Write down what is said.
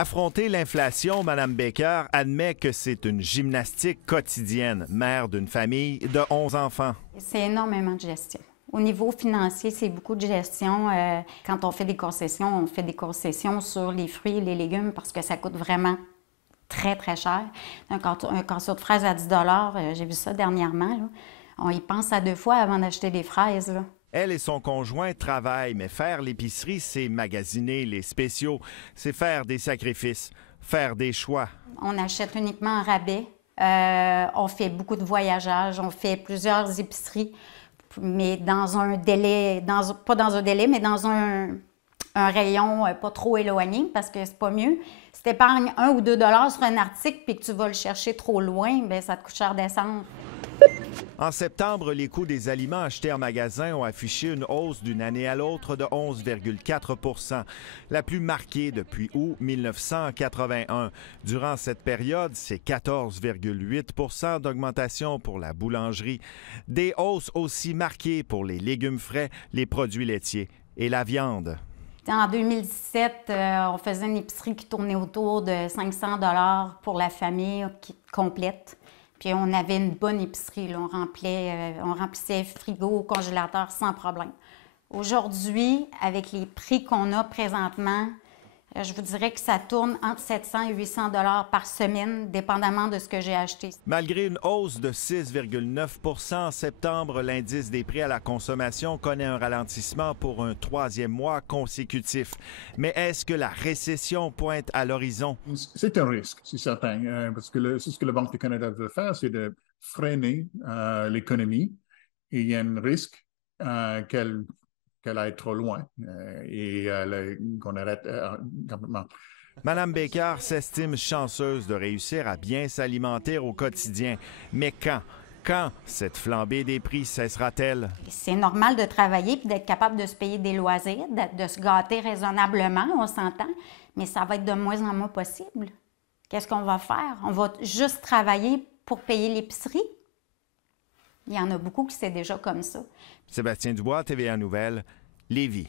Affronter l'inflation, Mme Baker admet que c'est une gymnastique quotidienne, mère d'une famille de 11 enfants. C'est énormément de gestion. Au niveau financier, c'est beaucoup de gestion. Quand on fait des concessions sur les fruits et les légumes parce que ça coûte vraiment très, très cher. Un casseau de fraises à 10 j'ai vu ça dernièrement, là. On y pense à 2 fois avant d'acheter des fraises, là. Elle et son conjoint travaillent, mais faire l'épicerie, c'est magasiner les spéciaux, c'est faire des sacrifices, faire des choix. On achète uniquement en rabais. On fait beaucoup de voyageage, on fait plusieurs épiceries, mais dans un délai, pas dans un délai, mais dans un rayon pas trop éloigné, parce que c'est pas mieux. Si tu épargnes 1 ou 2 $ sur un article puis que tu vas le chercher trop loin, bien, ça te coûte cher d'essence. En septembre, les coûts des aliments achetés en magasin ont affiché une hausse d'une année à l'autre de 11,4 %, la plus marquée depuis août 1981. Durant cette période, c'est 14,8 % d'augmentation pour la boulangerie. Des hausses aussi marquées pour les légumes frais, les produits laitiers et la viande. En 2017, on faisait une épicerie qui tournait autour de 500 $ pour la famille complète. Puis on avait une bonne épicerie, là. On remplissait frigo, congélateur sans problème. Aujourd'hui, avec les prix qu'on a présentement, je vous dirais que ça tourne entre 700 et 800 $ par semaine, dépendamment de ce que j'ai acheté. Malgré une hausse de 6,9 % en septembre, l'indice des prix à la consommation connaît un ralentissement pour un 3e mois consécutif. Mais est-ce que la récession pointe à l'horizon? C'est un risque, c'est certain, parce que ce que la Banque du Canada veut faire, c'est de freiner l'économie. Et il y a un risque qu'elle aille trop loin et qu'on arrête complètement. Mme Baker s'estime chanceuse de réussir à bien s'alimenter au quotidien. Mais quand? Quand cette flambée des prix cessera-t-elle? C'est normal de travailler et d'être capable de se payer des loisirs, de se gâter raisonnablement, on s'entend, mais ça va être de moins en moins possible. Qu'est-ce qu'on va faire? On va juste travailler pour payer l'épicerie? Il y en a beaucoup qui c'est déjà comme ça. Sébastien Dubois, TVA Nouvelles, Lévis.